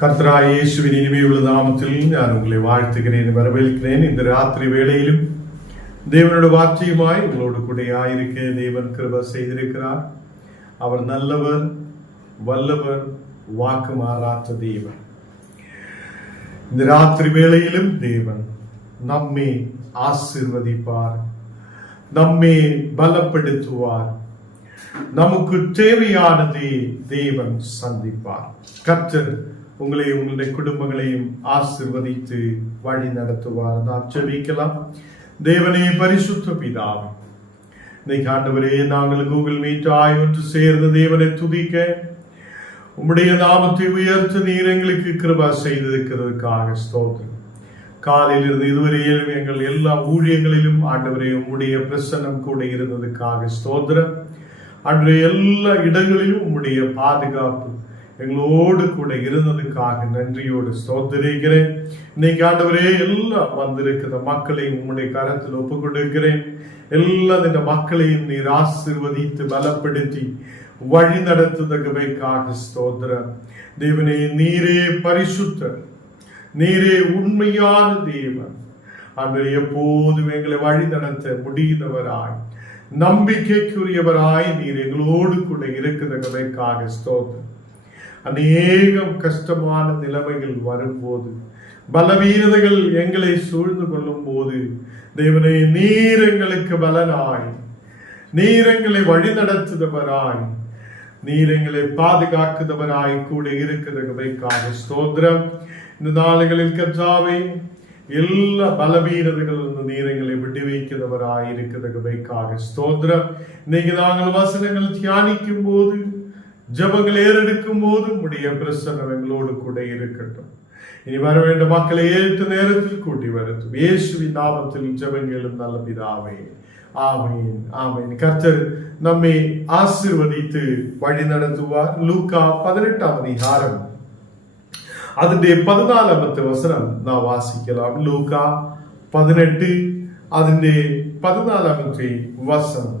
கர்த்தராகிய இயேசுவின் இனிமையுள்ள நாமத்தில் நான் உங்களை வாழ்த்துகிறேன், வரவேற்கிறேன். இந்த ராத்திரி வேளையிலும் தேவனுடைய வார்த்தையுமாய் உங்களோடு கூட ஆயிருக்க தேவன் கிருபை செய்திருக்கிறார். அவர் நல்லவர், வல்லவர், வாக்கு மாறாத தேவன். இந்த ராத்திரி வேளையிலும் தேவன் நம்மை ஆசீர்வதிப்பார், நம்மை பலப்படுத்துவார், நமக்கு தேவையானதை தேவன் சந்திப்பார். கர்த்தர் உங்களை உங்களுடைய குடும்பங்களையும் ஆசீர்வதித்து வழி நடத்துவார். நாம் ஜெபிக்கலாம். தேவனே, பரிசுத்த பிதாவே, இன்னைக்கு ஆண்டவரே, நாங்கள் கூகுள் மீட் ஒன்று சேர்ந்து தேவனை துதிக்க, உம்முடைய நாமத்தை உயர்த்த நீர் எங்களுக்கு கிருபை செய்திருக்கிறதுக்காக ஸ்தோத்திரம். காலையில் இருந்து இதுவரையிலும் எங்கள் எல்லா ஊழியங்களிலும் ஆண்டவரே உம்முடைய பிரசன்னம் கூட இருந்ததுக்காக ஸ்தோத்திரம். அன்றைய எல்லா இடங்களிலும் உம்முடைய பாதுகாப்பு எங்களோடு கூட இருந்ததுக்காக நன்றியோடு ஸ்தோத்திரிக்கிறேன். இன்னைக்கு ஆண்டவரே, எல்லாம் வந்திருக்கிற மக்களையும் உம்முடைய கரத்தில் ஒப்புக் கொடுக்கிறேன். எல்லா இந்த மக்களையும் நீர் ஆசீர்வதித்து பலப்படுத்தி வழி நடத்துவதற்காக ஸ்தோத்திரம். தேவனே, நீரே பரிசுத்தர், நீரே உண்மையான தேவன். அன்று எப்போதும் எங்களை வழி நடத்த முடிந்தவராய், நம்பிக்கைக்குரியவராய் நீர் எங்களோடு கூட இருக்கிறதுக்காக ஸ்தோத்திரம். அநேகம் கஷ்டமான நிலைமைகள் வரும்போது, பலவீனதைகள் எங்களை சூழ்ந்து கொள்ளும் போது, தேவனே, நீர் எங்களுக்கு பலனாய், நீர் எங்களை வழி நடத்துபவராய், நீர் எங்களை பாதுகாக்குதவராய் கூட இருக்கிறதுக்காக ஸ்தோத்திரம். இந்த நாளுகளில் கர்த்தாவே, எல்லா பலவீனதைகள் நீர் எங்களை விடுவிக்கிறவராய் இருக்கிறதுக்காக ஸ்தோத்திரம். இன்னைக்கு நாங்கள் வசனங்கள் தியானிக்கும் போது, ஜபங்கள் ஏறெடுக்கும் போது உடைய பிரசன்னம் எங்களோடு கூட இருக்கட்டும். இனி வர வேண்டும் மக்களை ஏற்ற நேரத்தில் கூட்டி வரட்டும். இயேசுவின் நாமத்தில் ஜபங்களும் நல்ல பிதாவே, ஆமென், ஆமென். கர்த்தர் நம்மை ஆசீர்வதித்து வழி நடத்துவார். லூக்கா 18ஆம் அதிகாரம் அதனுடைய 14வது வசனம் நாம் வாசிக்கலாம். லூக்கா 18 அதனுடைய 14வது வசனம்.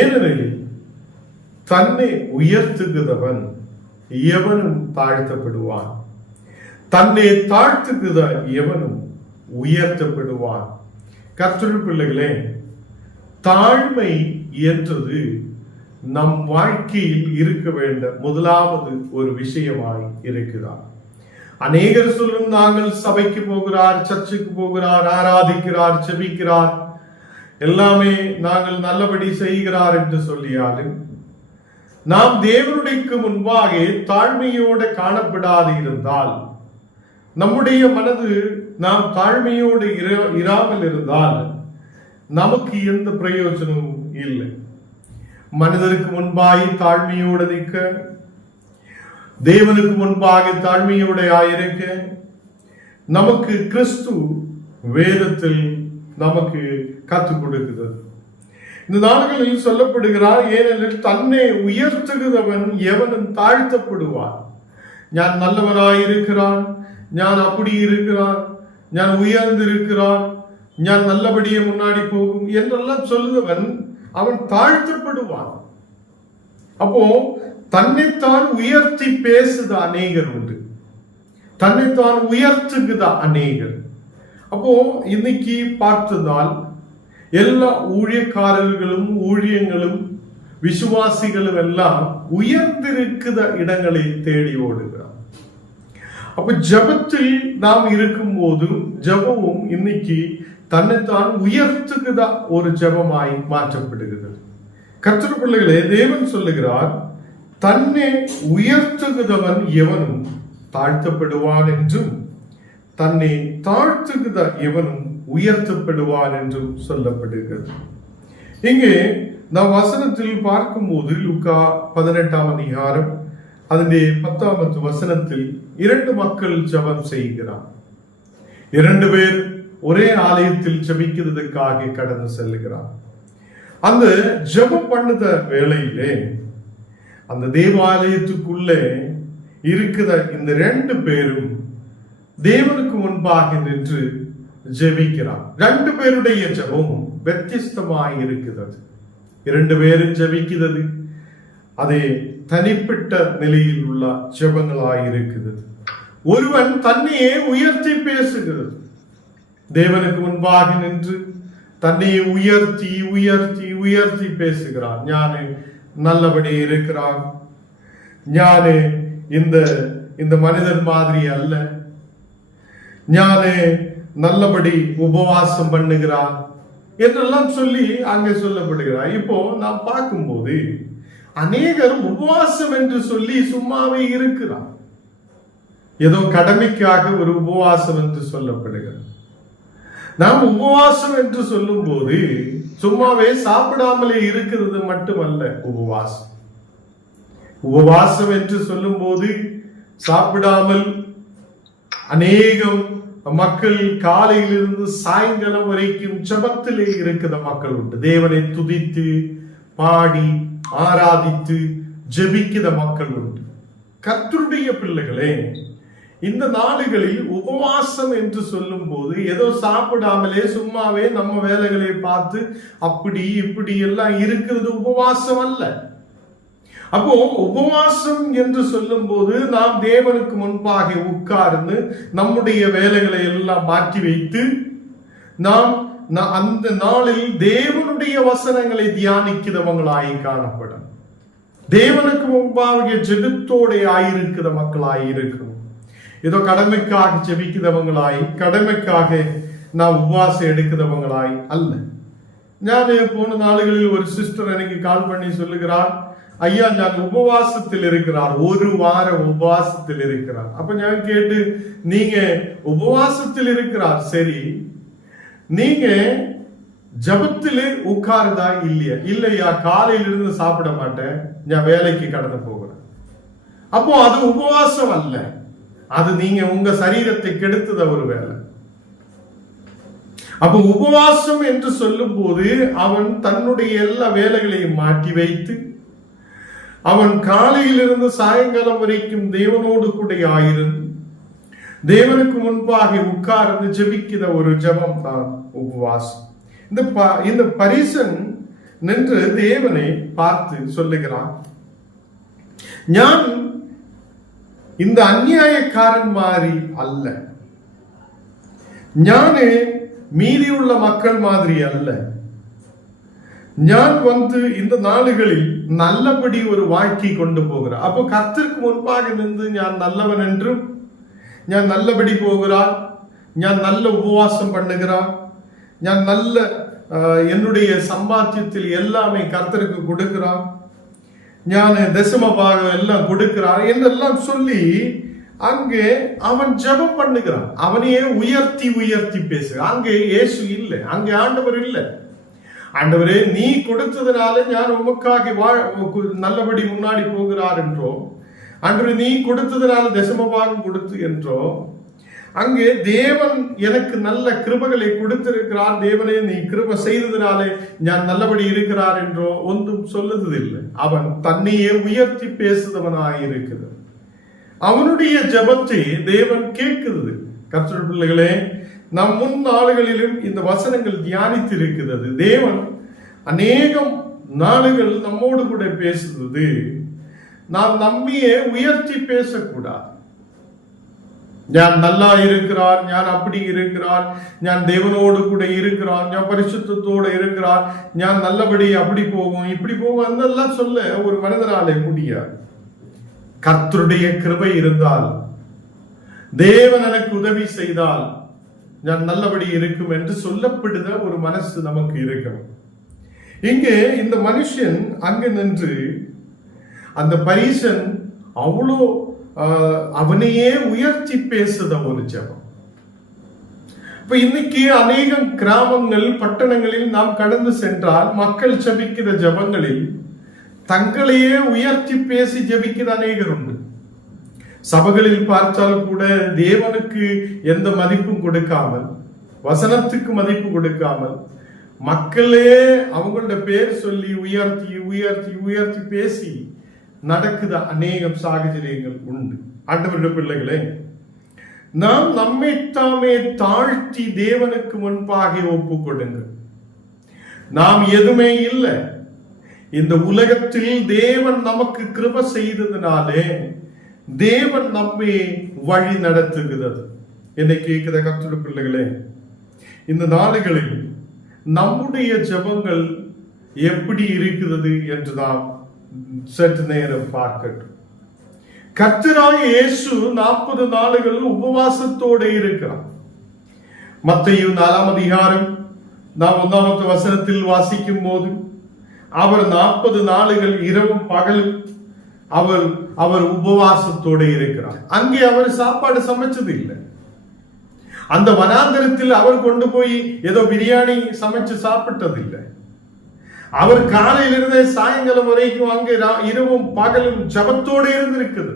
ஏனெனில் தன்னை உயர்த்துகிறவன் எவனும் தாழ்த்தப்படுவான், தன்னை தாழ்த்துகிற எவனும் உயர்த்தப்படுவான். கர்த்தருடைய பிள்ளைகளே, தாழ்மை என்றது நம் வாழ்க்கையில் இருக்க வேண்டிய முதலாவது ஒரு விஷயமாய் இருக்கிறார். அநேகர் சொல்லும், நாங்கள் சபைக்கு போகிறார், சர்ச்சுக்கு போகிறார், ஆராதிக்கிறார், செபிக்கிறார், எல்லாமே நாங்கள் நல்லபடி செய்கிறார் என்று சொல்லியாலும் நாம் தேவனுடைக்கு முன்பாக தாழ்மையோடு காணப்படாது இருந்தால், நம்முடைய மனது நாம் தாழ்மையோடு இராமல் இருந்தால் நமக்கு எந்த பிரயோஜனமும் இல்லை. மனிதருக்கு முன்பாக தாழ்மையோடு நிற்க, தேவனுக்கு முன்பாக தாழ்மையோட ஆயிருக்க நமக்கு கிறிஸ்து வேதத்தில் நமக்கு கற்றுக் கொடுக்கிறது. இந்த நாடுகளில் சொல்லப்படுகிறார், ஏனெனில் தன்னை உயர்த்துகிறவன் எவனும் தாழ்த்தப்படுவான். ஞான் நல்லவராயிருக்கிறான், ஞான் அப்படி இருக்கிறான், ஞான் உயர்ந்திருக்கிறான், ஞான் நல்லபடியே முன்னாடி போகும் என்றெல்லாம் சொல்லுவன் அவன் தாழ்த்தப்படுவான். அப்போ தன்னைத்தான் உயர்த்தி பேசுத அநேகர் உண்டு, தன்னைத்தான் உயர்த்துகுத அநேகர். அப்போ இன்னைக்கு பார்த்ததால் எல்லா ஊழியக்காரர்களும் ஊழியங்களும் விசுவாசிகளும் எல்லாம் உயர்ந்திருக்கிற இடங்களை தேடி ஓடுகிறார். அப்ப ஜபத்தில் நாம் இருக்கும் போதும் ஜபமும் இன்னைக்கு தன்னைத்தான் உயர்த்துகிற ஒரு ஜபமாய் மாற்றப்படுகிறது. கர்த்தருடைய பிள்ளைகளே, தேவன் சொல்லுகிறார், தன்னை உயர்த்துகிறவன் எவனும் தாழ்த்தப்படுவான் என்றும், தன்னை தாழ்த்துகிற எவனும் உயர்த்தப்படுவான் என்றும் சொல்லப்படுகிறது. இங்கே நாம் வசனத்தில் பார்க்கும்போது லூக்கா 18ஆம் அதிகாரம் அதனுடைய 10வது வசனத்தில் 2 மக்கள் ஜெபம் செய்கிறார். 2 பேர் ஒரே ஆலயத்தில் ஜெபிக்கிறதுக்காக கடந்து செல்லுகிறார். அந்த ஜெபம் பண்ணுத வேளையிலே அந்த தேவாலயத்துக்குள்ளே இருக்கிற இந்த 2 பேரும் தேவனுக்கு முன்பாக நின்று ஜெபிக்கிறார். 2 பேருடைய ஜெபம் வித்தியாசமாய் இருக்கிறது. 2 பேரும் ஜெபிக்கிறது அதே தனிப்பட்ட நிலையில் உள்ள ஜெபங்களாய் இருக்கிறது. ஒருவன் தன்னையே உயர்த்தி பேசுகிறது. தேவனுக்கு முன்பாக நின்று தன்னையே உயர்த்தி உயர்த்தி உயர்த்தி பேசுகிறான். ஞானே நல்லபடி இருக்கிறான், ஞானே இந்த மனிதன் மாதிரி அல்ல, ஞானே நல்லபடி உபவாசம் பண்ணுகிறான் என்றெல்லாம் சொல்லி அங்கே சொல்லப்படுகிறார். இப்போ நாம் பார்க்கும்போது அநேகர் உபவாசம் என்று சொல்லி சும்மாவே இருக்கிறார். ஏதோ கடமைக்காக ஒரு உபவாசம் என்று சொல்லப்படுகிறது. நாம் உபவாசம் என்று சொல்லும் போது சும்மாவே சாப்பிடாமலே இருக்கிறது மட்டுமல்ல. உபவாசம் என்று சொல்லும் போது சாப்பிடாமல் அநேகம் மக்கள் காலையிலிருந்து சாயங்காலம் வரைக்கும் ஜெபத்திலே இருக்கிற மக்கள் உண்டு. தேவனை துதித்து பாடி ஆராதித்து ஜெபிக்கிற மக்கள் உண்டு. கர்த்தருடைய பிள்ளைகளே, இந்த நாடுகளில் உபவாசம் என்று சொல்லும் போது ஏதோ சாப்பிடாமலே சும்மாவே நம்ம வேலைகளை பார்த்து அப்படி இப்படி எல்லாம் இருக்கிறது உபவாசம் அல்ல. அப்போ உபவாசம் என்று சொல்லும் போது நாம் தேவனுக்கு முன்பாக உட்கார்ந்து நம்முடைய வேலைகளை எல்லாம் மாற்றி வைத்து நாம் அந்த நாளில் தேவனுடைய வசனங்களை தியானிக்கிறவங்களாய் காணப்படும். தேவனுக்கு முன்பாக ஜெபத்தோட ஆயிருக்கிற மக்களாய் இருக்கணும். ஏதோ கடமைக்காக ஜெபிக்கிறவங்களாய், கடமைக்காக நான் உபவாசம் எடுக்கிறவங்களாய் அல்ல. ഞാൻ போன நாளுகளில் ஒரு சிஸ்டர் எனக்கு கால் பண்ணி சொல்லுகிறார், ஐயா ഞാൻ உபவாசத்தில் இருக்கிறார், ஒரு வார உபவாசத்தில் இருக்கிறார். அப்ப ഞാൻ கேட்டு, நீங்க உபவாசத்தில் இருக்கிறார் சரி, நீங்க ஜபத்திலே உட்காருதா இல்லையா? இல்லையா, காலையிலிருந்து சாப்பிட மாட்டேன், நான் வேலைக்கு கடந்து போகிறேன். அப்போ அது உபவாசம் அல்ல, அது நீங்க உங்க சரீரத்தை கெடுத்தத ஒரு வேலை. அப்ப உபவாசம் என்று சொல்லும் போது அவன் தன்னுடைய எல்லா வேலைகளையும் மாற்றி வைத்து அவன் காலையிலிருந்து சாயங்காலம் வரைக்கும் தேவனோடு கூட ஆயிருந்து தேவனுக்கு முன்பாக உட்கார்ந்து ஜெபிக்கிற ஒரு ஜெபம் தான் உபவாசம். இந்த பரிசன் நின்று தேவனை பார்த்து சொல்லுகிறான், ஞான் இந்த அநியாயக்காரன் மாதிரி அல்ல, ஞானே மீதியுள்ள மக்கள் மாதிரி அல்ல, ஞான் இந்த நாடுகளில் நல்லபடி ஒரு வாழ்க்கை கொண்டு போகிறார். அப்போ கர்த்தருக்கு முன்பாக நின்று ஞான் நல்லவன் என்றும், ஞான் நல்லபடி போகிறார், ஞான் நல்ல உபவாசம் பண்ணுகிறார், ஞான் நல்ல என்னுடைய சம்பாத்தியத்தில் எல்லாமே கர்த்தருக்கு கொடுக்கிறார், ஞான தசமபாக எல்லாம் கொடுக்கிறார் என்றெல்லாம் சொல்லி அங்கே அவன் ஜெபம் பண்ணுகிறான். அவனையே உயர்த்தி உயர்த்தி பேசுகிறான். அங்கே இயேசு இல்லை, அங்கே ஆண்டவர் இல்லை. ஆண்டவரே, நீ கொடுத்ததுனால ஞான் உமக்காக நல்லபடி முன்னாடி போகிறார் என்றோ, ஆண்டவரே நீ கொடுத்ததுனால தசமபாகம் கொடுத்து என்றோ, அங்கே தேவன் எனக்கு நல்ல கிருபைகளை கொடுத்திருக்கிறார், தேவனே நீ கிருபை செய்ததுனாலே ஞான் நல்லபடி இருக்கிறார் என்றோ ஒன்றும் சொல்லுவதில்லை. அவன் தன்னையே உயர்த்தி பேசுதவனாய் இருக்கிறது. அவனுடைய ஜெபத்தை தேவன் கேட்கிறது. கர்த்தருடைய பிள்ளைகளே, நம் முன் நாளுகளிலும் இந்த வசனங்கள் தியானித்து இருக்கிறது. தேவன் அநேகம் நாளுகள் நம்மோடு கூட பேசுறது. நாம் நம்மையே உயர்த்தி பேசக்கூடாது. ஞான் நல்லா இருக்கிறார், ஞான் அப்படி இருக்கிறார், ஞான் தேவனோடு கூட இருக்கிறார், ஞான் பரிசுத்தத்தோடு இருக்கிறார், ஞான் நல்லபடி அப்படி போகும் இப்படி போகும் அதெல்லாம் சொல்ல ஒரு மனிதனாலே முடியாது. கர்த்தருடைய கிருபை இருந்தால், தேவன் எனக்கு உதவி செய்தால் நான் நல்லபடி இருக்கும் என்று சொல்லப்படுத ஒரு மனசு நமக்கு இருக்கணும். இங்கே இந்த மனுஷன் அங்கு நின்று அந்த பரிசன் அவ்வளோ அவனையே உயர்த்தி பேசுத ஒரு ஜெபம். இப்ப இன்னைக்கு அநேகம் கிராமங்கள் பட்டணங்களில் நாம் கடந்து சென்றால் மக்கள் ஜெபிக்கிற ஜெபங்களில் தங்களையே உயர்த்தி பேசி ஜெபிக்கிற அநேகர் உண்டு. சபைகளில் பார்த்தால் கூட தேவனுக்கு எந்த மதிப்பும் கொடுக்காமல், வசனத்துக்கு மதிப்பு கொடுக்காமல், மக்களே அவங்களோட பேர் சொல்லி உயர்த்தி உயர்த்தி உயர்த்தி பேசி நடக்குத அநேகம் சாகச்சரியங்கள் உண்டு. ஆண்டவருடைய பிள்ளைகளே, நாம் நம்மைத்தாமே தாழ்த்தி தேவனுக்கு முன்பாக ஒப்பு கொடுங்க. நாம் எதுவுமே இல்லை. இந்த உலகத்தில் தேவன் நமக்கு கிருபை செய்ததுனாலே தேவன் நம்மை வழி நடத்துகிறது. என்னை கேட்கிற கர்த்தருடைய பிள்ளைகளே, இந்த நாடுகளில் நம்முடைய ஜெபங்கள் எப்படி இருக்கிறது என்று நாம் சற்று நேரம் பார்க்கட்டும். கர்த்தராகிய இயேசு 40 நாளுகள் உபவாசத்தோடு இருக்கிறார். மத்தேயு 4 அதிகாரம் நாம் 1 வசனத்தில் வாசிக்கும் போது அவர் 40 நாளுகள் இரவும் பகலும் அவர் உபவாசத்தோடு இருக்கிறார். அங்கே அவர் சாப்பாடு சமைச்சது இல்லை. அந்த வனாந்தரத்தில் அவர் கொண்டு போய் ஏதோ பிரியாணி சமைச்சு சாப்பிட்டது இல்லை. அவர் காலையிலிருந்து சாயங்காலம் வரைக்கும் அங்கே இரவும் பகலும் ஜபத்தோடு இருந்திருக்குது.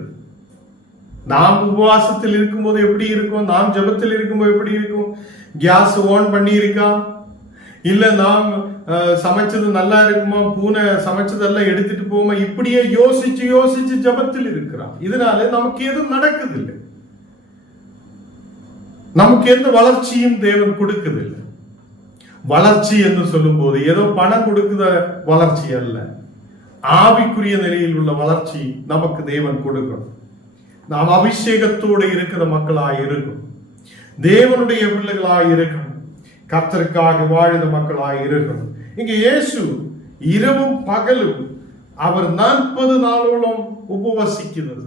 நாம் உபவாசத்தில் இருக்கும்போது எப்படி இருக்கும், நாம் ஜபத்தில் இருக்கும்போது எப்படி இருக்கும்? கேஸ் ஆன் பண்ணி இருக்கா, இல்ல நாம் சமைச்சது நல்லா இருக்குமா, பூனை சமைச்சதெல்லாம் எடுத்துட்டு போமா, இப்படியே யோசிச்சு யோசிச்சு ஜபத்தில் இருக்கிறான். இதனால நமக்கு எதுவும் நடக்குது இல்லை. நமக்கு எந்த வளர்ச்சியும் தேவன் கொடுக்குதில்லை. வளர்ச்சி என்று சொல்லும் போது ஏதோ பணம் கொடுக்குற வளர்ச்சி அல்ல, ஆவிக்குரிய நிலையில் உள்ள வளர்ச்சி நமக்கு தேவன் கொடுக்கணும். நாம் அபிஷேகத்தோடு இருக்கிற மக்களாய் இருக்கும், தேவனுடைய பிள்ளைகளாய் இருக்கணும், கர்த்தருக்காக வாழ்ந்த மக்களாய் இருக்கணும். இங்க இயேசு இரவும் பகலும் அவர் 40 நாளோളം உபவசிக்கிறது.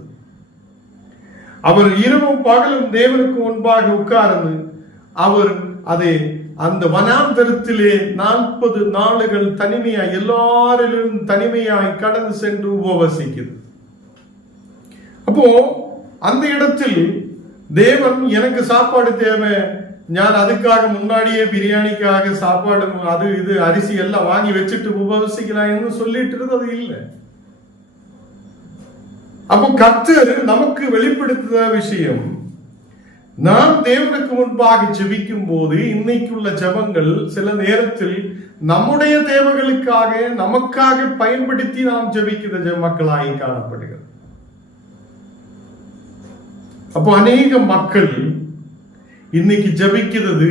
அவர் இரவும் பகலும் தேவனுக்கு முன்பாக உட்கார்ந்து அவர் அந்த வனாந்தரத்திலே 40 நாளுகள் தனிமையாய் எல்லாரிலும் தனிமையாய் கடந்து சென்று உபவசிக்கிறது. அப்போ அந்த இடத்தில் தேவன் எனக்கு சாப்பாடு தேவை, நான் அதுக்காக முன்னாடியே பிரியாணிக்காக சாப்பாடு அது இது அரிசி எல்லாம் வாங்கி வச்சுட்டு உபவசிக்கலாம் சொல்லிட்டு இருந்தது இல்லை. அப்போ கர்த்தர் நமக்கு வெளிப்படுத்துற விஷயம், நாம் தேவனுக்கு முன்பாக ஜெபிக்கும் போது இன்னைக்குள்ள ஜெபங்கள் சில நேரத்தில் நம்முடைய தேவைகளுக்காக நமக்காக பயன்படுத்தி நாம் ஜெபிக்கிற மக்களாய் காணப்படுகிறது. அப்போ அநேக மக்கள் இன்னைக்கு ஜெபிக்கிறது,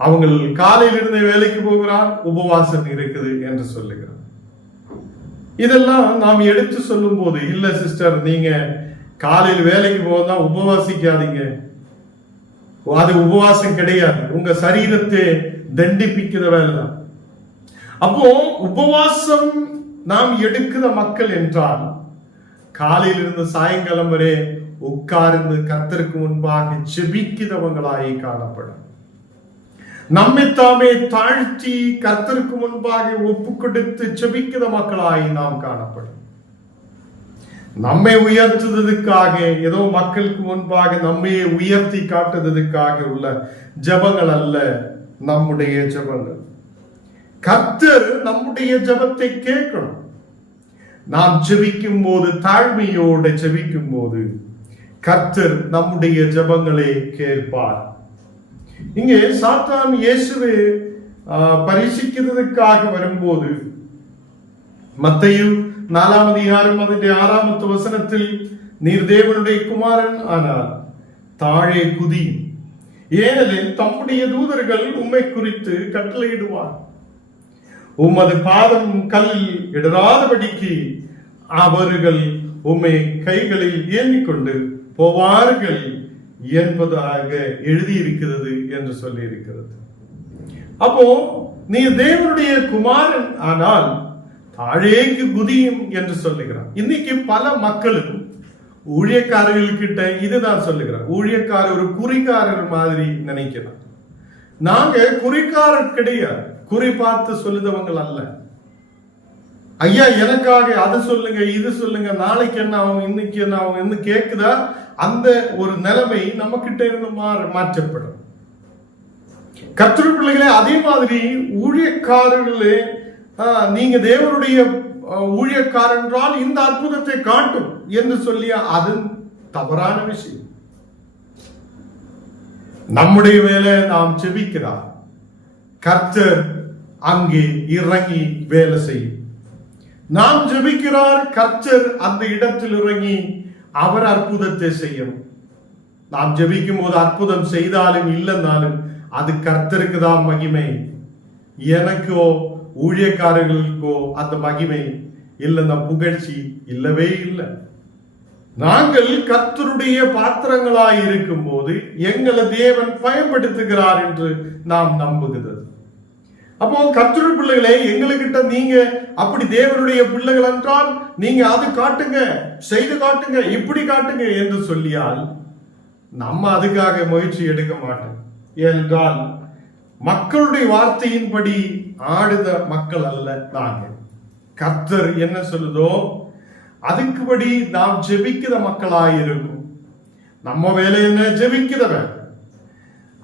அவங்க காலையிலிருந்து வேலைக்கு போகிறார், உபவாசம் இருக்குது என்று சொல்லுகிறார். இதெல்லாம் நாம் எடுத்து சொல்லும் போது, இல்ல சிஸ்டர், நீங்க காலையில் வேலைக்கு போதா உபவாசிக்காதீங்க, அது உபவாசம் கிடையாது, உங்க சரீரத்தை தண்டிப்பிக்கிற வேலை தான். அப்போ உபவாசம் நாம் எடுக்கிற மக்கள் என்றால் காலையிலிருந்து சாயங்காலம் வரை உட்கார்ந்து கர்த்தருக்கு முன்பாக ஜெபிக்கிறவங்களாய் காணப்படும். நம்மை தாமே தாழ்த்தி கர்த்தருக்கு முன்பாக ஒப்பு கொடுத்து ஜெபிக்கிற மக்களாய் நாம் காணப்படும். நம்மை உயர்த்துவதற்காக ஏதோ மக்களுக்கு முன்பாக நம்மையே உயர்த்தி காட்டுவதற்காக உள்ள ஜெபங்கள் அல்ல நம்முடைய ஜெபங்கள். கர்த்தர் நம்முடைய ஜெபத்தை கேட்கணும். நாம் ஜெபிக்கும் போது, தாழ்மையோடு ஜெபிக்கும் போது கர்த்தர் நம்முடைய ஜெபங்களை கேட்பார். இங்கே சாத்தான் இயேசுவை பரீட்சிக்கிறதுக்காக வரும்போது மத்தேயு 4 அதிகாரம் 6 வசனத்தில், நீர் தேவனுடைய குமாரன் ஆனால் தாழே குதி, ஏனெனில் தம்முடைய தூதர்கள் உம்மை குறித்து கட்டளையிடுவார், உமது பாதம் கல்லில் இடராதபடிக்கு அவர்கள் உம்மை கைகளில் ஏந்திக் கொண்டு போவார்கள் என்பதாக எழுதியிருக்கிறது என்று சொல்லி இருக்கிறது. அப்போ நீ தேவனுடைய குமாரன் ஆனால் தாழேக்கு குதியும் என்று சொல்லுகிறார். இன்னைக்கு பல மக்களும் ஊழியக்காரர்கள் கிட்ட இதுதான் சொல்லுகிறார். ஊழியக்காரர் ஒரு குறிக்காரர் மாதிரி நினைக்கிறார். நாங்க குறிக்காரர் கிடையாது, குறி பார்த்து சொல்லுதவங்கள் அல்ல. ஐயா எனக்காக அது சொல்லுங்க, இது சொல்லுங்க, நாளைக்கு என்ன ஆகும், இன்னைக்கு என்ன ஆகும் என்று கேட்குதா, அந்த ஒரு நிலைமை நம்ம கிட்ட இருந்து மாற்றப்படும். கர்த்தருடைய பிள்ளைகளே, அதே மாதிரி ஊழியக்காரர்களே, நீங்க தேவனுடைய ஊழியக்காரர் என்றால் இந்த அற்புதத்தை காட்டும் என்று சொல்லி அது தவறான விஷயம். நம்முடைய வேலை நாம் ஜெபிக்கிறார், கர்த்தர் அங்கே இறங்கி வேலை செய்யும். நாம் ஜெபிக்கிறார், கர்த்தர் அந்த இடத்தில் இறங்கி அவர் அற்புதத்தை செய்யும். நாம் ஜெபிக்கும் போது அற்புதம் செய்தாலும் இல்லைன்னாலும் அது கர்த்தருக்கு தான் மகிமை. எனக்கோ ஊழியக்காரர்களுக்கோ அந்த மகிமை இல்லைன்னா புகழ்ச்சி இல்லவே இல்லை. நாங்கள் கர்த்தருடைய பாத்திரங்களாய் இருக்கும் போது எங்களை தேவன் பயன்படுத்துகிறார் என்று நாம் நம்புகிறது. அப்போ கர்த்தருடைய பிள்ளைகளே, எங்களுக்கிட்ட நீங்க அப்படி தேவனுடைய பிள்ளைகள் என்றால் நீங்க அது காட்டுங்க, செய்து காட்டுங்க, இப்படி காட்டுங்க என்று சொல்லியால் நம்ம அதுக்காக முயற்சி எடுக்க மாட்டோம். ஏனென்றால் மக்களுடைய வார்த்தையின்படி ஆடுத மக்கள் அல்ல நாங்கள். கர்த்தர் என்ன சொல்லுதோ அதுக்குபடி நாம் ஜெபிக்கிற மக்களாயிருக்கும். நம்ம வேலை என்ன? ஜெபிக்கிறவன்.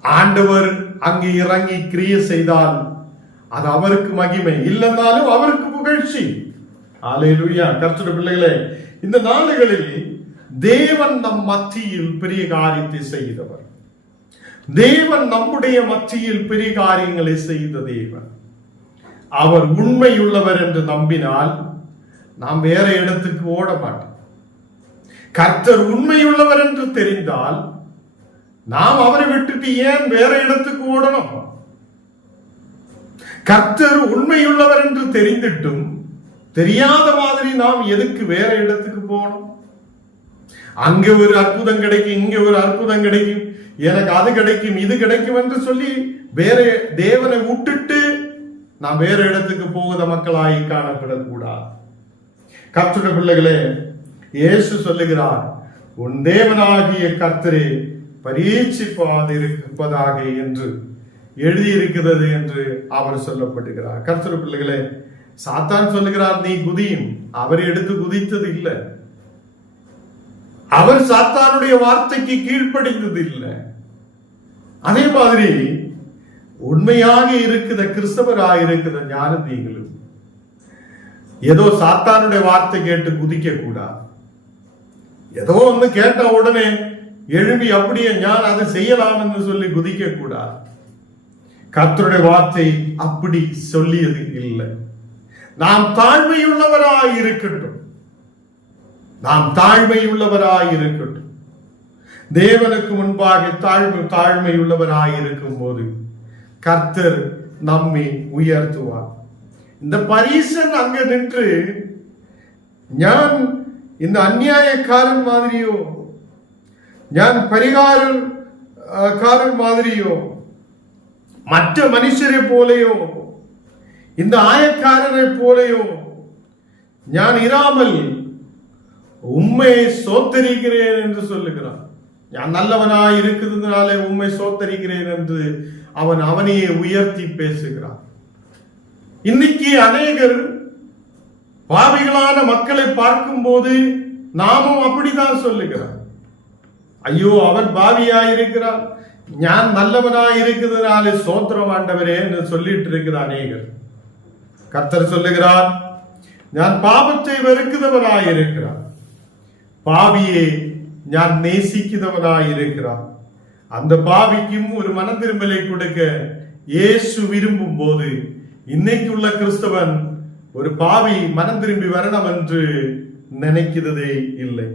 ஆண்டவர் அங்கு இறங்கி கிரியை செய்தால் அது அவருக்கு மகிமை, இல்லைன்னாலும் அவருக்கு புகழ்ச்சி. அல்லேலூயா. கர்த்தருடைய பிள்ளைகளே, இந்த நாளுகளில் தேவன் நம் மத்தியில் பெரிய காரியத்தை செய்தவர். தேவன் நம்முடைய மத்தியில் பெரிய காரியங்களை செய்த தேவன். அவர் உண்மையுள்ளவர் என்று நம்பினால் நாம் வேற இடத்துக்கு ஓட மாட்டோம். கர்த்தர் உண்மையுள்ளவர் என்று தெரிந்தால் நாம் அவரை விட்டுட்டு ஏன் வேற இடத்துக்கு ஓடணும்? கர்த்தர் உண்மையுள்ளவர் என்று தெரிந்துட்டும் தெரியாத மாதிரி நாம் எதுக்கு வேற இடத்துக்கு போகணும்? அங்க ஒரு அற்புதம் கிடைக்கும், இங்க ஒரு அற்புதம் கிடைக்கும், எனக்கு அது கிடைக்கும், இது கிடைக்கும் என்று சொல்லி வேற தேவனை விட்டுட்டு நாம் வேற இடத்துக்கு போகிற மக்களாய் காணப்படக்கூடாது. கர்த்தருடைய பிள்ளைகளே, இயேசு சொல்லுகிறார், உன் தேவனாகிய கர்த்தரே பரீட்சிப்பதாக என்று எழுதியிருக்கிறது என்று அவர் சொல்லப்படுகிறார். கர்த்தருடைய பிள்ளைகளே, சாத்தான் சொல்லுகிறார் நீ குதியும். அவர் எடுத்து குதித்தது இல்லை. அவர் சாத்தானுடைய வார்த்தைக்கு கீழ்ப்படிந்தது இல்லை. அதே மாதிரி உண்மையாக இருக்கிற கிறிஸ்தவராக இருக்கிற ஞானம் நீங்களும் ஏதோ சாத்தானுடைய வார்த்தை கேட்டு குதிக்க கூடாது. ஏதோ ஒண்ணு கேட்ட உடனே எழும்பி அப்படியே நான் அதை செய்யலாம் என்று சொல்லி குதிக்க கூடாது. கர்த்தருடைய வார்த்தை அப்படி சொல்லியது இல்லை. நாம் தாழ்மையுள்ளவராய் இருக்கட்டும். நாம் தாழ்மையுள்ளவராய் இருக்கட்டும். தேவனுக்கு முன்பாக தாழ்மையுள்ளவராய் இருக்கும் போது கர்த்தர் நம்மை உயர்த்துவார். இந்த பரீசன் அங்க நின்று ஞான் இந்த அநியாயக்காரன் மாதிரியோ ஞான் பரிகாரக்காரன் மாதிரியோ மற்ற மனுஷரை போலையோ இந்த ஆயக்காரரை போலையோ ஞான் இராமல் உம்மை சோத்தரிக்கிறேன் என்று சொல்லுகிறான். நான் நல்லவனாய் இருக்கிறதுனாலே உம்மை சோத்தரிக்கிறேன் என்று அவன் அவனையே உயர்த்தி பேசுகிறான். இன்னைக்கு அநேகர் பாவிகளான மக்களை பார்க்கும் போது நாமும் அப்படிதான் சொல்லுகிறார். ஐயோ அவன் பாவியாயிருக்கிறான், ஞான் நல்லவனாய் இருக்கிறதுனாலே சோத்திரம் ஆண்டவரே என்று சொல்லிட்டு இருக்கிற அநேகர். கர்த்தர் சொல்லுகிறார், நான் பாவத்தை வெறுக்கிறவனாயிருக்கிறான், பாவியே ஞான் நேசிக்கிறவனாயிருக்கிறான். அந்த பாவிக்கும் ஒரு மன திரும்பலை கொடுக்க இயேசு விரும்பும் போது இன்னைக்கு உள்ள கிறிஸ்தவன் ஒரு பாவி மனம் திரும்பி வரணும் என்று நினைக்கிறதே இல்லை.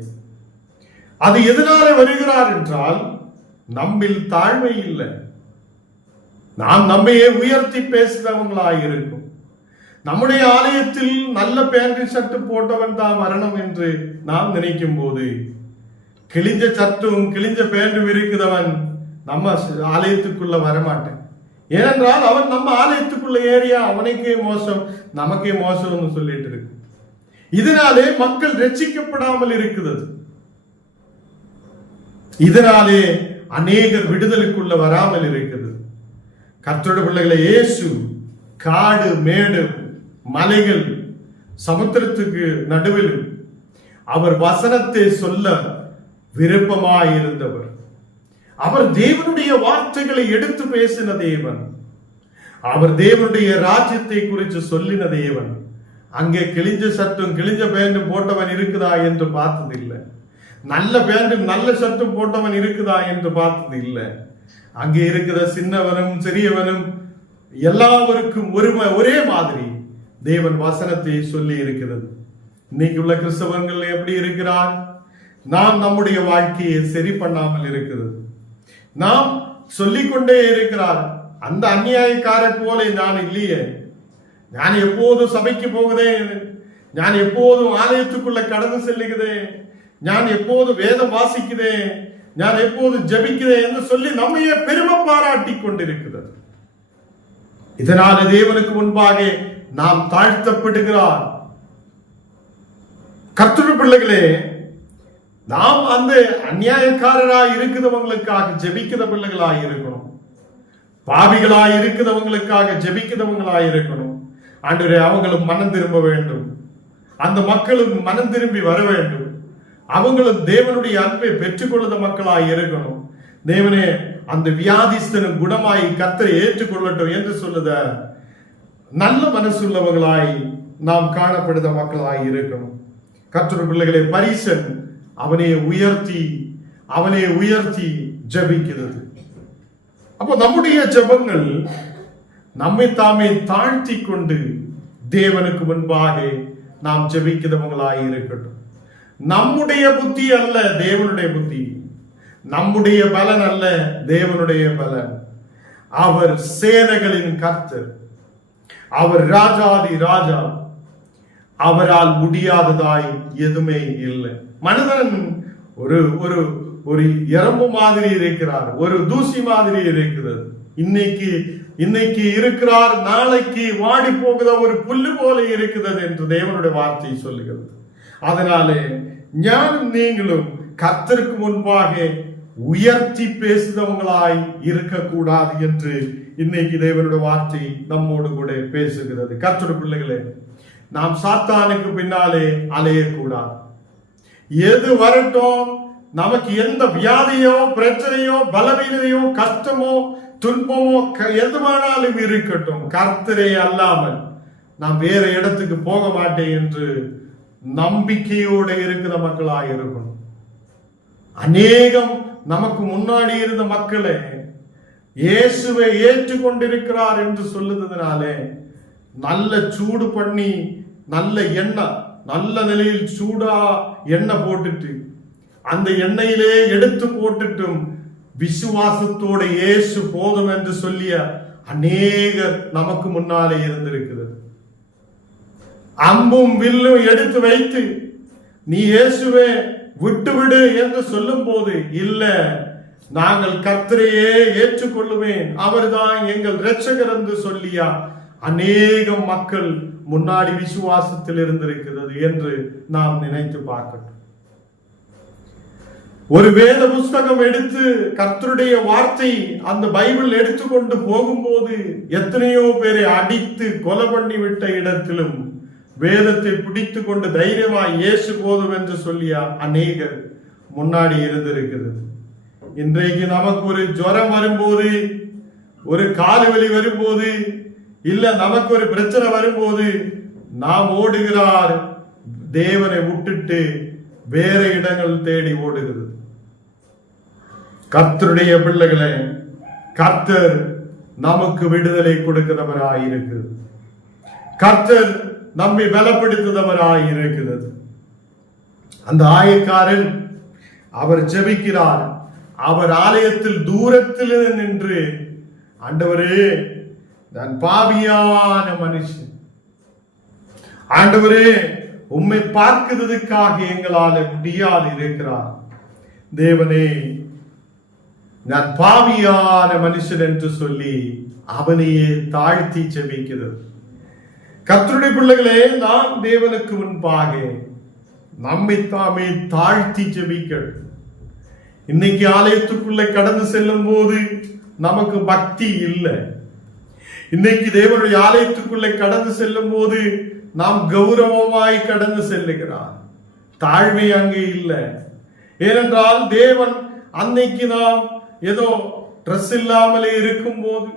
அது எதனால வருகிறார் என்றால் நம்மில் தாழ்மை இல்லை. நாம் நம்மையே உயர்த்தி பேசுறவங்களாயிருக்கும். நம்முடைய ஆலயத்தில் நல்ல பேண்ட் ஷர்ட் போட்டவன் தான் வரணும் என்று நாம் நினைக்கும் போது கிழிஞ்ச சட்டும் கிழிஞ்ச பேண்டும் இருக்கிறவன் நம்ம ஆலயத்துக்குள்ள வரமாட்டேன். ஏனென்றால் அவன் நம்ம ஆலயத்துக்குள்ள ஏரியா அவனுக்கே மோசம் நமக்கே மோசம்னு சொல்லிட்டு இருக்கு. இதனாலே மக்கள் ரட்சிக்கப்படாமல் இருக்கிறது. இதனாலே அநேகர் விடுதலுக்குள்ள வராமல் இருக்கிறது. கர்த்தருடைய பிள்ளைகளை, இயேசு காடு மேடு மலைகள் சமுத்திரத்துக்கு நடுவில் அவர் வசனத்தை சொல்ல விருப்பமாயிருந்தவர். அவர் தேவனுடைய வார்த்தைகளை எடுத்து பேசின தேவன். அவர் தேவனுடைய ராஜ்யத்தை குறித்து சொல்லின தேவன். அங்கே கிழிஞ்ச சட்டும் கிழிஞ்ச பேண்டும் போட்டவன் இருக்குதா என்று பார்த்தது இல்லை. நல்ல பேண்டும் நல்ல சட்டும் போட்டவன் இருக்குதா என்று பார்த்தது இல்லை. அங்கே இருக்கிற சின்னவனும் சிறியவனும் எல்லாருக்கும் ஒரே மாதிரி தேவன் வசனத்தை சொல்லி இருக்கிறது. இன்னைக்கு உள்ள கிறிஸ்தவர்கள் எப்படி இருக்கிறார்? நாம் நம்முடைய வாழ்க்கையை சரி பண்ணாமல் இருக்கிறது. நாம் சொல்லிக்கொண்டே இருக்கிறார், அந்த அநியாயக்காரர் போல நான் இல்லையே, நான் எப்போதும் சபைக்கு போகுதேன், நான் எப்போதும் ஆலயத்துக்குள்ள கடந்து செல்லுகிறேன், ഞാൻ எப்போது வேதம் வாசிக்கிறேன், ഞാൻ எப்போது ஜெபிக்கிறேன் என்று சொல்லி நம்மையே பெருமை பாராட்டி கொண்டிருக்கிறது. இதனால தேவனுக்கு முன்பாக நாம் தாழ்த்தப்படுகிறார். கர்த்தருடைய பிள்ளைகளே, நாம் அந்த அநியாயக்காரராய் இருக்கிறவங்களுக்காக ஜெபிக்கிற பிள்ளைகளாய் இருக்கணும். பாவிகளாய் இருக்கிறவங்களுக்காக ஜெபிக்கிறவங்களாய் இருக்கணும். ஆண்டவரே, அவங்களும் மனம் திரும்ப வேண்டும். அந்த மக்களும் மனம் திரும்பி வர வேண்டும். அவங்களும் தேவனுடைய அன்பை பெற்றுக்கொள்ளுத மக்களாய் இருக்கணும். தேவனே, அந்த வியாதிஸ்தனும் குணமாய் கர்த்தரை ஏற்றுக்கொள்ளட்டும் என்று சொல்லுத நல்ல மனசுள்ளவர்களாய் நாம் காணப்படுத மக்களாய் இருக்கணும். கர்த்தருடைய பிள்ளைகளை, பரிசன் அவனை உயர்த்தி ஜெபிக்கிறது. அப்போ நம்முடைய ஜெபங்கள் நம்மை தாமே தாழ்த்தி கொண்டு தேவனுக்கு முன்பாக நாம் ஜெபிக்கிறவங்களாய் இருக்கட்டும். நம்முடைய புத்தி அல்ல, தேவனுடைய புத்தி. நம்முடைய பலன் அல்ல, தேவனுடைய பலன். அவர் சேனைகளின் கர்த்தர், அவர் ராஜாதி ராஜா. அவரால் முடியாததாய் எதுவுமே இல்லை. மனிதன் ஒரு ஒரு ஒரு எறும்பு மாதிரி இருக்கிறார், ஒரு தூசி மாதிரி இருக்கிறது. இன்னைக்கு இருக்கிறார், நாளைக்கு வாடி போகிற ஒரு புல்லு போல இருக்கிறது என்று தேவனுடைய வார்த்தை சொல்லுகிறது. அதனாலே ஞானும் நீங்களும் கர்த்தருக்கு முன்பாக உயர்த்தி பேசுகிறவங்களாய் இருக்கக்கூடாது என்று இன்னைக்கு தேவனுடைய வார்த்தை நம்மோடு கூட பேசுகிறது. கர்த்தருடைய பிள்ளைகளே, நாம் சாத்தானுக்கு பின்னாலே அலையக்கூடாது. எது வரட்டும், நமக்கு எந்த வியாதியோ பிரச்சனையோ பலவீனதையோ கஷ்டமோ துன்பமோ எதுவானாலும் இருக்கட்டும், கர்த்தரே அல்லாமல் நாம் வேற இடத்துக்கு போக மாட்டேன் என்று நம்பிக்கையோடு இருக்கிற மக்களாக இருக்கணும். அநேகம் நமக்கு முன்னாடி இருந்த மக்களே இயேசுவை ஏற்றுக்கொண்டிருக்கிறார் என்று சொல்லுறதுனாலே நல்ல சூடு பண்ணி நல்ல எண்ணெய், நல்ல நிலையில் சூடா எண்ணெய் போட்டுட்டு அந்த எண்ணெயிலே எடுத்து போட்டுட்டும் விசுவாசத்தோட இயேசு போதும் என்று சொல்லிய அநேகர் நமக்கு முன்னாலே இருந்திருக்கிறது. அம்பும் வில்லும் எடுத்து வைத்து நீ இயேசுவே விட்டுவிடு என்று சொல்லும் போது, இல்ல, நாங்கள் கர்த்தரையே ஏற்றுக்கொள்ளுவேன், அவர்தான் எங்கள் இரட்சகர் என்று சொல்லியா அநேகம் மக்கள் முன்னாடி விசுவாசத்தில் இருந்திருக்கிறது என்று நாம் நினைத்து பார்க்கட்டும். ஒரு வேத புஸ்தகம் எடுத்து கர்த்தருடைய வார்த்தை அந்த பைபிள் எடுத்துக்கொண்டு போகும்போது எத்தனையோ பேரை அடித்து கொலை பண்ணி விட்ட இடத்திலும் வேதத்தை பிடித்து கொண்டு தைரியமாய் இயேசு போதும் என்று சொல்லியா அநேகர் முன்னாடி இருந்திருக்கிறது. இன்றைக்கு நமக்கு ஒரு ஜுரம் வரும்போது, ஒரு கால் வலி வரும்போது, இல்ல நமக்கு ஒரு பிரச்சனை வரும்போது நாம் ஓடுகிறார் தேவனை விட்டுட்டு வேற இடங்கள் தேடி ஓடுகிறது. கர்த்தருடைய பிள்ளைகளே, கர்த்தர் நமக்கு விடுதலை கொடுக்கிறவராய் இருக்கிறது. கர்த்தர் நம்மை பலப்படுத்துகிறவராய் இருக்கிறது. அந்த ஆயக்காரன் அவர் ஜெபிக்கிறார். அவர் ஆலயத்தில் தூரத்தில் நின்று, ஆண்டவரே, நான் பாவியான மனுஷன், ஆண்டவரே உம்மை பார்க்கிறதுக்காக எங்களால முடியாது இருக்கிறார். தேவனே, நான் பாவியான மனுஷன் என்று சொல்லி அவனையே தாழ்த்தி ஜெபிக்கிறது. கர்த்தருடைய பிள்ளைகளே, நாம் தேவனுக்கு முன்பாக நம்மை தாமே தாழ்த்தி ஜெபிக்கட்டும். இன்னைக்கு ஆலயத்துக்குள்ள கடந்து செல்லும் போது நமக்கு பக்தி இல்லை. இன்னைக்கு தேவனுடைய ஆலயத்துக்குள்ள கடந்து செல்லும் போது நாம் கௌரவமாய் கடந்து செல்லுகிறார். தாழ்மை அங்கே இல்லை. ஏனென்றால் தேவன் அன்னைக்கு நாம் ஏதோ ட்ரெஸ் இல்லாமலே இருக்கும் போது,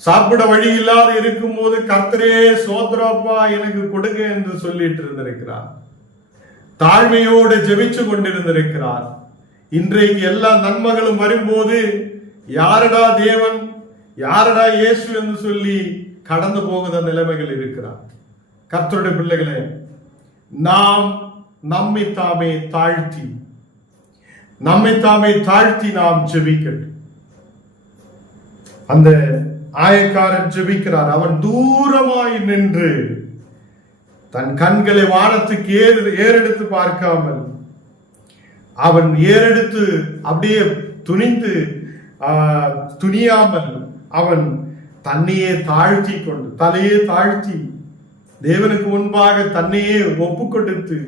சாப்பிட வழி இல்லாத இருக்கும் போது கர்த்தரே சோதரப்பா எனக்கு கொடுங்க என்று சொல்லிட்டு இருந்திருக்கிறார். தாழ்மையோடு ஜெபிச்சு கொண்டிருந்திருக்கிறார். இன்றைக்கு எல்லா நன்மைகளும் வரும்போது யாரடா தேவன், யாரடா இயேசு என்று சொல்லி கடந்து போகிற நிலைமைகள் இருக்கிறார். கர்த்தருடைய பிள்ளைகளே, நாம் நம்மை தாமே தாழ்த்தி நாம் ஜெபிக்கட்டும். அந்த ஆயக்காரன் ஜெபிக்கிறார். அவன் தூரமாய் நின்று தன் கண்களை வானத்துக்கு ஏறெடுத்து பார்க்காமல் அவன் ஏறெடுத்து அப்படியே துணிந்து துணியாமல் அவன் தன்னையே தாழ்த்தி கொண்டு தலையே தாழ்த்தி தேவனுக்கு முன்பாக தன்னையே ஒப்பு கொடுத்து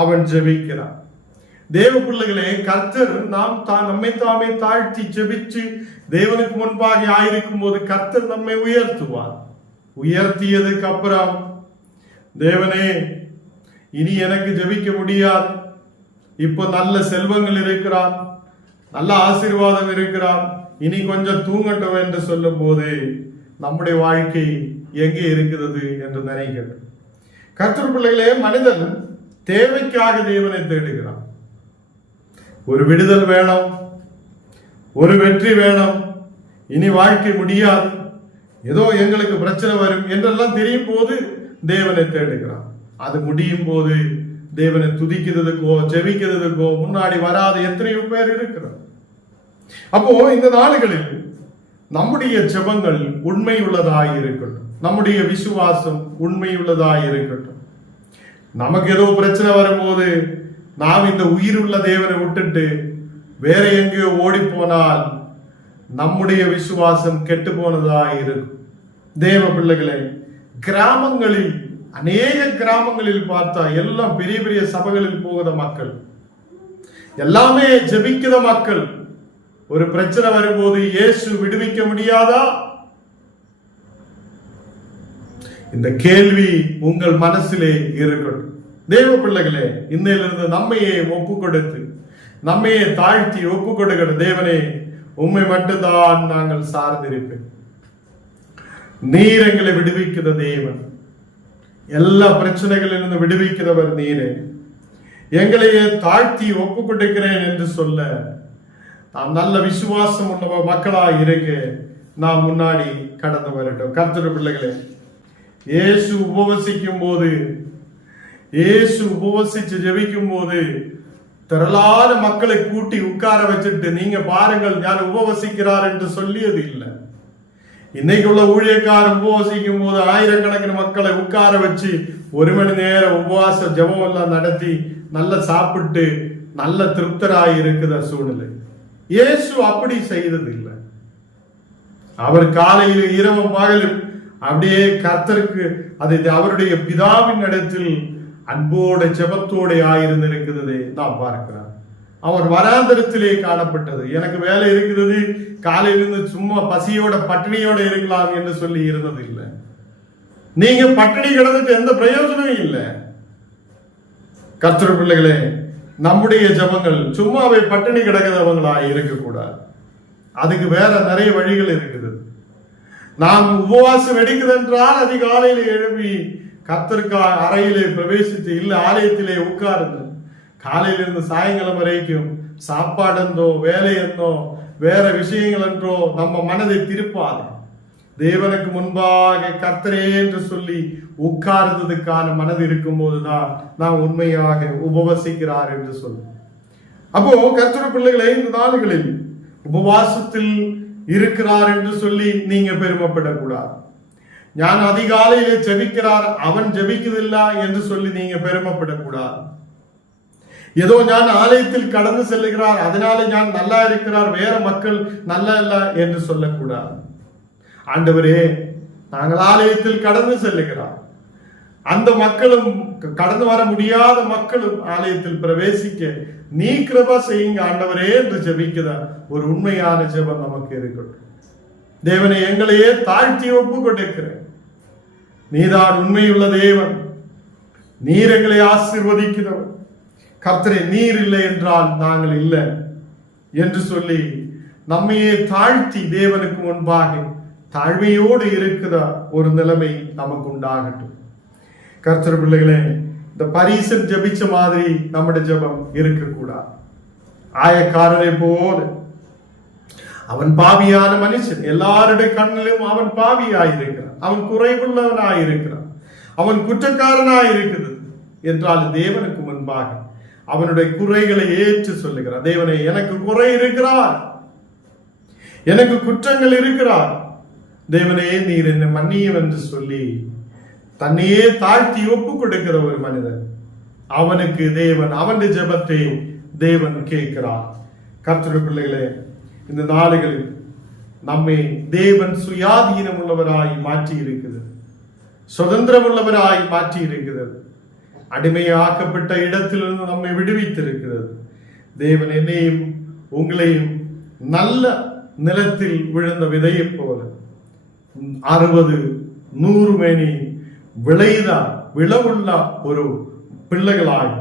அவன் ஜெபிக்கிறான். தேவ பிள்ளைகளே, கர்த்தர் நம்மை தாமே தாழ்த்தி ஜெபிச்சு தேவனுக்கு முன்பாக ஆயிருக்கும் போது கர்த்தர் நம்மை உயர்த்துவார். உயர்த்தியதுக்கு அப்புறம், தேவனே இனி எனக்கு ஜெபிக்க முடியாது, இப்போ நல்ல செல்வங்கள் இருக்கிறார், நல்ல ஆசீர்வாதம் இருக்கிறார், இனி கொஞ்சம் தூங்கட்டும் என்று சொல்லும் போது நம்முடைய வாழ்க்கை எங்கே இருக்கிறது என்று நினைக்கிறது. கர்த்தர் பிள்ளைகளே, மனிதன் தேவைக்காக தேவனை தேடுகிறான். ஒரு விடுதல் வேணும், ஒரு வெற்றி வேணும், இனி வாழ்க்கை முடியாது, ஏதோ எங்களுக்கு பிரச்சனை வரும் என்றெல்லாம் தெரியும் போது தேவனை தேடுகிறான். அது முடியும் போது தேவனை துதிக்கிறதுக்கோ ஜெபிக்கிறதுக்கோ முன்னாடி வராத எத்தனையோ பேர் இருக்கிறார். அப்போ இந்த நாடுகளில் நம்முடைய ஜெபங்கள் உண்மையுள்ளதாய் இருக்கட்டும், நம்முடைய விசுவாசம் உண்மையுள்ளதாய் இருக்கட்டும். நமக்கு ஏதோ பிரச்சனை வரும்போது நாம் இந்த உயிருள்ள தேவனை விட்டுட்டு வேற எங்கேயோ ஓடி போனால் நம்முடைய விசுவாசம் கெட்டு போனதாய் இருக்கும். தேவ பிள்ளைகளை, கிராமங்களில் அநேக கிராமங்களில் பார்த்தா எல்லாம் பெரிய பெரிய சபைகளில் போகிற மக்கள், எல்லாமே ஜெபிக்கிற மக்கள். ஒரு பிரச்சனை வரும்போது இயேசு விடுவிக்க முடியாதா? இந்த கேள்வி உங்கள் மனசிலே இருக்கட்டும். தேவ பிள்ளைகளே, இன்னையிலிருந்து நம்மையே ஒப்பு கொடுத்து நம்மையே தாழ்த்தி ஒப்பு கொடுக்கிற தேவனே, உண்மை மட்டும்தான் நாங்கள் சார்ந்திருப்பேன். நீர் எங்களை விடுவிக்கிற தேவன், எல்லா பிரச்சனைகளிலிருந்து விடுவிக்கிறவர் நீரே. எங்களையே தாழ்த்தி ஒப்பு கொடுக்கிறேன் என்று சொல்ல நாம் நல்ல விசுவாசம் உள்ள மக்களாய் இருக்க நாம் முன்னாடி கடந்து வரட்டும். கர்த்தர் பிள்ளைகளே, இயேசு உபவசிக்கும் போது, இயேசு உபவசிச்சு ஜெபிக்கும் போது திரளான மக்களை கூட்டி உட்கார வச்சுட்டு நீங்க பாருங்கள் யார் உபவசிக்கிறார் என்று சொல்லியது இல்லை. இன்னைக்கு உள்ள ஊழியக்காரர் உபவாசிக்கும் போது ஆயிரக்கணக்கின மக்களை உட்கார வச்சு 1 மணி நேரம் உபவாச ஜெபம் எல்லாம் நடத்தி நல்ல சாப்பிட்டு நல்ல திருப்தராய் இருக்கிற சூழ்நிலை. இயேசு அப்படி செய்தது இல்லை. அவர் காலையில் இரவும் பகலும் அப்படியே கர்த்தருக்கு அது அவருடைய பிதாவின் இடத்தில் அன்போட ஜெபத்தோட ஆயிருந்திருக்கிறது நாம் பார்க்கிறோம். அவர் வராந்தரத்திலே காணப்பட்டது. எனக்கு வேலை இருக்கிறது, காலையிலிருந்து சும்மா பசியோட பட்டினியோட இருக்கலாம் என்று சொல்லி இருந்தது இல்லை. நீங்க பட்டினி கிடந்துட்டு எந்த பிரயோஜனமும் இல்லை. கர்த்தர் பிள்ளைகளே, நம்முடைய ஜெபங்கள் சும்மாவே பட்டினி கிடக்கிறவங்களா இருக்கக்கூடாது. அதுக்கு வேற நிறைய வழிகள் இருக்குது. நாம் உபவாசம் எடுக்குது என்றால் அதிகாலையில எழுப்பி கர்த்தருக்கு அறையிலே பிரவேசித்து இல்ல ஆலயத்திலே உட்கார்ந்து காலையிலிருந்து சாயங்காலம் வரைக்கும் சாப்பாடு என்றோ வேலை என்றோ வேற விஷயங்கள் என்றோ நம்ம மனதை திருப்பாது. தேவனுக்கு முன்பாக கர்த்தரே என்று சொல்லி உட்கார்ந்ததுக்கான மனது இருக்கும் போதுதான் நாம் உண்மையாக உபவசிக்கிறார் என்று சொல்லும். அப்போ கர்த்தர் பிள்ளைகளை, இந்த நாடுகளில் உபவாசத்தில் இருக்கிறார் என்று சொல்லி நீங்க பெருமைப்படக்கூடாது. ஞான் அதிகாலையிலே ஜெபிக்கிறார், அவன் ஜெபிக்குதில்லை என்று சொல்லி நீங்க பெருமைப்படக்கூடாது. ஏதோ ஞான் ஆலயத்தில் கடந்து செல்லுகிறார், அதனால ஞான் நல்லா இருக்கிறார், வேற மக்கள் நல்லா இல்ல என்று சொல்லக்கூடாது. ஆண்டவரே, நாங்கள் ஆலயத்தில் கடந்து செல்லுகிறார், அந்த மக்களும் கடந்து வர முடியாத மக்களும் ஆலயத்தில் பிரவேசிக்க நீ கிருபா செய்யுங்க ஆண்டவரே என்று ஜெபிக்கிற ஒரு உண்மையான ஜெபம் நமக்கு இருக்கட்டும். தேவனை எங்களையே தாழ்த்தி ஒப்பு கொடுக்கிறேன். நீதான் உண்மையுள்ள தேவன், நீர் எங்களை ஆசீர்வதிக்கிறவர். கர்த்தரே, நீர் இல்லை என்றால் நாங்கள் இல்லை என்று சொல்லி நம்மையே தாழ்த்தி தேவனுக்கு முன்பாக தாழ்மையோடு இருக்கிற ஒரு நிலைமை நமக்கு உண்டாகட்டும். கர்த்தர் பிள்ளைகளே, இந்த பரீசன் ஜெபிச்ச மாதிரி நம்முடைய ஜெபம் இருக்கக்கூடாது. ஆயக்காரரை போல அவன் பாவியான மனுஷன், எல்லாருடைய கண்ணிலும் அவன் பாவியாயிருக்கிறான், அவன் குறைவுள்ளவனாயிருக்கிறான், அவன் குற்றக்காரனாயிருக்கிறது என்றால் தேவனுக்கு முன்பாக அவனுடைய குறைகளை ஏற்று சொல்லுகிறார். தேவனை, எனக்கு குறை இருக்கிறார், எனக்கு குற்றங்கள் இருக்கிறார், தேவனே நீர் என்னை மன்னியும் என்று சொல்லி தன்னையே தாழ்த்தி ஒப்பு கொடுக்கிற ஒரு மனிதன், அவனுக்கு தேவன் அவனுடைய ஜெபத்தை தேவன் கேட்கிறார். கர்த்தருடைய பிள்ளைகளே, இந்த நாடுகளில் நம்மை தேவன் சுயாதீனம் உள்ளவராய் மாற்றி இருக்கிறது, சுதந்திரம் உள்ளவராய் மாற்றி இருக்கிறது, அடிமையாக்கப்பட்ட இடத்திலிருந்து நம்மை விடுவித்திருக்கிறது. தேவன் என்னையும் உங்களையும் நல்ல நிலத்தில் விழுந்த விதையை போல 60-100 மேனி விளைவுள்ள ஒரு பிள்ளைகளாய்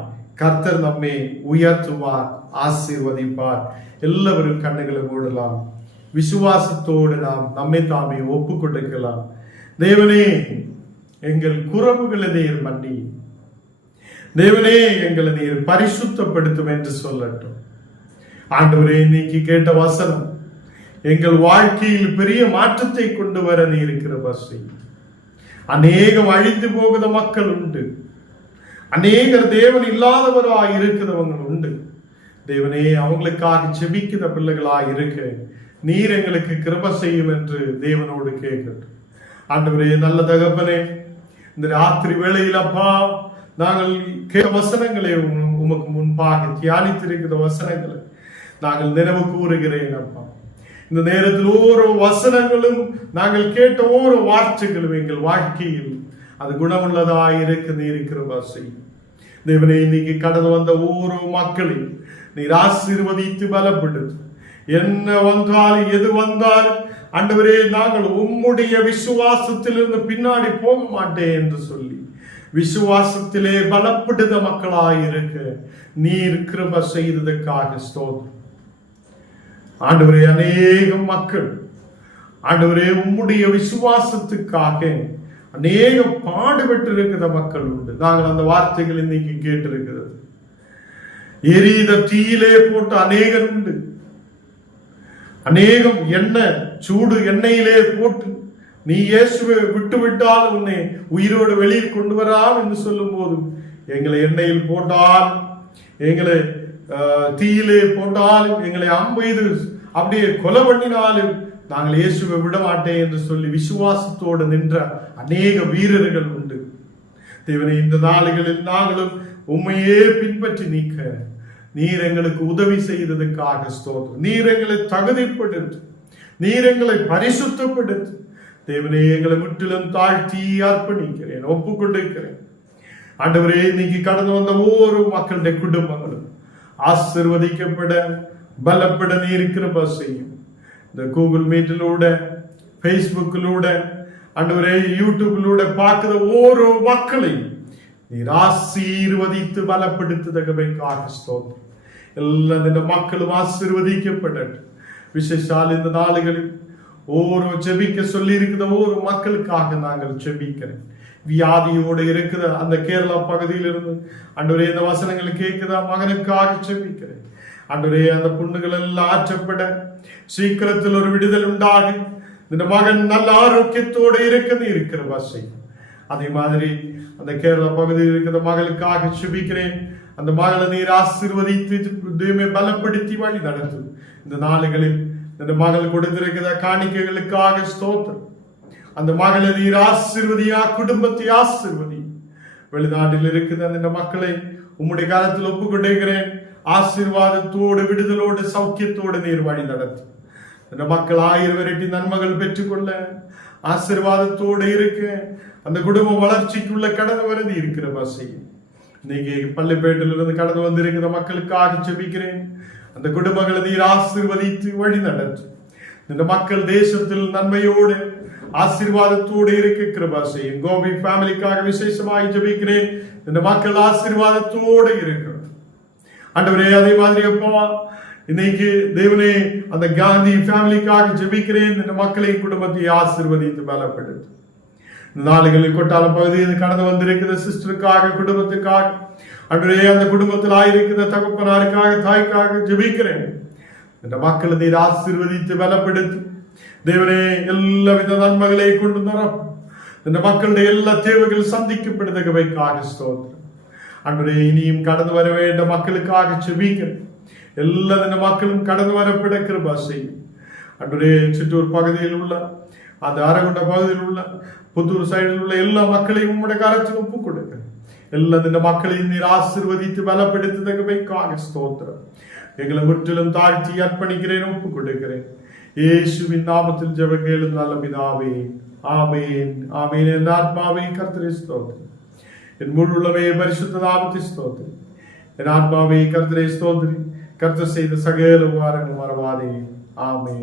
கர்த்தர் நம்மை உயர்த்துவார், ஆசீர்வதிப்பார். எல்லாவரும் கண்ணுகளை மூடலாம். விசுவாசத்தோடு நாம் நம்மை தாமே ஒப்பு கொடுக்கலாம். தேவனே, எங்கள் குறவுகளை நீர் மன்னி, தேவனே எங்களை நீர் பரிசுத்தப்படுத்தும் என்று சொல்லட்டும். ஆண்டவரே, இன்னைக்கு கேட்ட வசனம் எங்கள் வாழ்க்கையில் பெரிய மாற்றத்தை கொண்டு வர நீ இருக்கிற வசை. அநேகம் அழிந்து போகிற மக்கள் உண்டு, அநேகர் தேவன் இல்லாதவராய் இருக்கிறவங்க உண்டு. தேவனே, அவங்களுக்காக செபிக்கிற பிள்ளைகளாய் இருக்க நீர் எங்களுக்கு கிருபை செய்யும் என்று தேவனோடு கேட்கட்டும். ஆண்டவரே, நல்ல தகப்பனே, இந்த ராத்திரி வேளையில் அப்பா நாங்கள் கேட்ட வசனங்களை உமக்கு முன்பாக தியானித்திருக்கிற வசனங்களை நாங்கள் நினைவு கூறுகிறேன் அப்பா. இந்த நேரத்தில் ஒவ்வொரு வசனங்களும் நாங்கள் கேட்ட ஒவ்வொரு வார்த்தைகளும் எங்கள் வாழ்க்கையில் அது குணமுள்ளதாய் இருக்கிற வாசி. தேவனே, இன்னைக்கு கடந்து வந்த ஒவ்வொரு மக்களையும் நீர் ஆசீர்வதித்து பலப்படுத்து. என்ன வந்தால் எது வந்தால் ஆண்டவரே, நாங்கள் உம்முடைய விசுவாசத்திலிருந்து பின்னாடி போக மாட்டேன் என்று சொல்லி விசுவாசத்திலே பலப்படுத்த மக்களாய் இருக்க நீர் கிருபை செய்ததற்காக ஸ்தோத்திரம். ஆண்டவரே, அநேக மக்கள் ஆண்டவரே உம்முடைய விசுவாசத்துக்காக அநேக பாடுபட்டு இருக்கிற மக்கள் உண்டு. நாங்கள் அந்த வார்த்தைகள் இன்னைக்கு கேட்டிருக்கிறது. எரித தீயிலே போட்ட அநேகர் உண்டு. அநேகம் சூடு எண்ணெயிலே போட்டு நீ இயேசுவை விட்டு விட்டால் உன்னை உயிரோடு வெளியில் கொண்டு வராம் என்று சொல்லும் போது எங்களை எண்ணெயில் போட்டால், எங்களை தீயிலே போட்டால், எங்களை அம்பெய்து அப்படியே கொலை பண்ணினாலும் நாங்கள் இயேசுவை விட மாட்டேன் என்று சொல்லி விசுவாசத்தோடு நின்ற அநேக வீரர்கள் உண்டு. தேவனே, இந்த நாளுகளில் நாங்களும் உண்மையே பின்பற்றி நீக்க நீர் எங்களுக்கு உதவி செய்ததுக்காக ஸ்தோத்திரம். நீர் எங்களை தகுதிப்படுத்து, நீர் எங்களை பரிசுத்தப்படுத்து. தேவனே, எங்களை முற்றிலும் தாழ்த்தி அர்ப்பணிக்கிறேன், ஒப்புக்கொண்டிருக்கிறேன். ஆண்டவரே, இன்னைக்கு கடந்து வந்த ஒவ்வொரு மக்களுடைய குடும்பங்களும் ஆசீர்வதிக்கப்பட பலப்பட நீர் கிருபை செய்யும். இந்த கூகுள் மீட்டிலூட, பேஸ்புக்கிலூட, ஆண்டவரே யூடியூப்லூட பார்க்கிற ஒவ்வொரு மக்களையும் நீர் ஆசீர்வதித்து பலப்படுத்துதற்காக ஸ்தோத்திரம். எல்லா இந்த மக்களும் ஆசீர்வதிக்கப்படட்டும். விசேஷால் இந்த நாளுகளில் ஒவ்வொரு ஜெபிக்க சொல்லி இருக்கிற ஒவ்வொரு மக்களுக்காக நாங்கள் ஜெபிக்கிறேன். வியாதியோடு இருக்கிற அந்த கேரளா பகுதியிலிருந்து ஆண்டவரே இந்த வசனங்கள் கேட்குதா மகனுக்காக ஜெபிக்கிறேன். ஆண்டவரே, அந்த புண்ணுகள் எல்லாம் ஆற்றப்பட சீக்கிரத்தில் ஒரு விடுதல் உண்டாகி இந்த மகன் நல்ல ஆரோக்கியத்தோடு இருக்கிற வசை. அதே மாதிரி அந்த கேரளா பகுதியில் இருக்கிற மகளுக்காக ஜெபிக்கிறேன். அந்த மகளை நீர் ஆசீர்வதித்து பலப்படுத்தி வழி நடத்தும். இந்த நாளுகளில் இந்த மகள் கொடுத்திருக்கிற காணிக்கைகளுக்காக ஸ்தோத்திரம். அந்த மகளை நீர் ஆசீர்வதியா, குடும்பத்தை ஆசீர்வதி. வெளிநாட்டில் இருக்கிற அந்த மக்களை உம்முடைய காலத்தில் ஒப்புக்கொண்டிருக்கிறேன். ஆசீர்வாதத்தோடு, விடுதலோடு, சௌக்கியத்தோடு நீர் வழி நடத்தும். இந்த மக்கள் 1000 விரட்டி நன்மைகள் பெற்றுக்கொள்ள ஆசீர்வாதத்தோடு இருக்க அந்த குடும்ப வளர்ச்சிக்குள்ள கடந்து வர நீ இருக்கிற வசையும். இன்னைக்கு பள்ளிப்பேட்டிலிருந்து கடந்து வந்திருக்கிற மக்களுக்காக ஜெபிக்கிறேன். அந்த குடும்பங்களை நீர் ஆசீர்வதித்து வழி நடத்தும். இந்த மக்கள் தேசத்தில் நன்மையோடு ஆசீர்வாதத்தோடு இருக்க கிருபை செய்யும். கோபி ஃபேமிலிக்காக விசேஷமாய் ஜெபிக்கிறேன். இந்த மக்கள் ஆசீர்வாதத்தோடு இருக்கணும். ஆண்டவரே, அதே மாதிரி அப்பா இன்னைக்கு தேவனே அந்த காந்தி ஃபேமிலிக்காக ஜெபிக்கிறேன். இந்த மக்களை குடும்பத்தை ஆசீர்வதித்து பலப்படுத்தும். நாளுகளில் கொட்டாலம் பகுதியில் கடந்து வந்திருக்கிற சிஸ்டருக்காக, குடும்பத்துக்காக, ஆண்டவரே அந்த குடும்பத்தில் ஆயிருக்கிற தகப்பனாருக்காக, தாய்க்காக ஜெபிக்கிறேன். இந்த மக்களை நீர் ஆசீர்வதித்து பலப்படுத்தும். தேவனே, எல்லா வித நன்மைகளை கொண்டு தரும். இந்த மக்களுடைய எல்லா தேவைகள் சந்திக்கப்படுவதற்காக ஸ்தோத்திரம். ஆண்டவரே, இனியும் கடந்து வர வேண்ட மக்களுக்காக ஜெபிக்கிறேன். எல்லா மக்களும் கடந்து வரப்பட கிருபை செய்யும். ஆண்டவரே, சிற்றூர் பகுதியில் உள்ள, அந்த அரகுண்ட பகுதியில் உள்ள, புத்தூர் சைடில் உள்ள எல்லா மக்களையும் உம்முடைய கரத்தில் ஒப்புக் கொடுக்கிறேன். എല്ലാ നിന്റെ മക്കളെയും നീർ ആശീർവദിച്ച് ബലപ്പെടുത്തുന്നതിനാக സ്തോത്രം. எங்களை முற்றிலும் தாழ்த்தி அர்ப்பணிக்கிறேன், ஒப்புக் கொடுக்கிறேன். இயேசுவின் நாமத்தில் ஜெபம் கேளும் நல்ல பிதாவே. ஆமென், ஆமென். என் ஆத்மாவே கர்த்தரை ஸ்தோத்திரம், என் முழு உள்ளமே பரிசுத்த நாமத்தை ஸ்தோத்திரம். என் ஆத்மாவே கர்த்தரை ஸ்தோத்திரி, கர்த்தர் செய்த சகல உபகாரங்கள் மறவாதே. ஆமென்.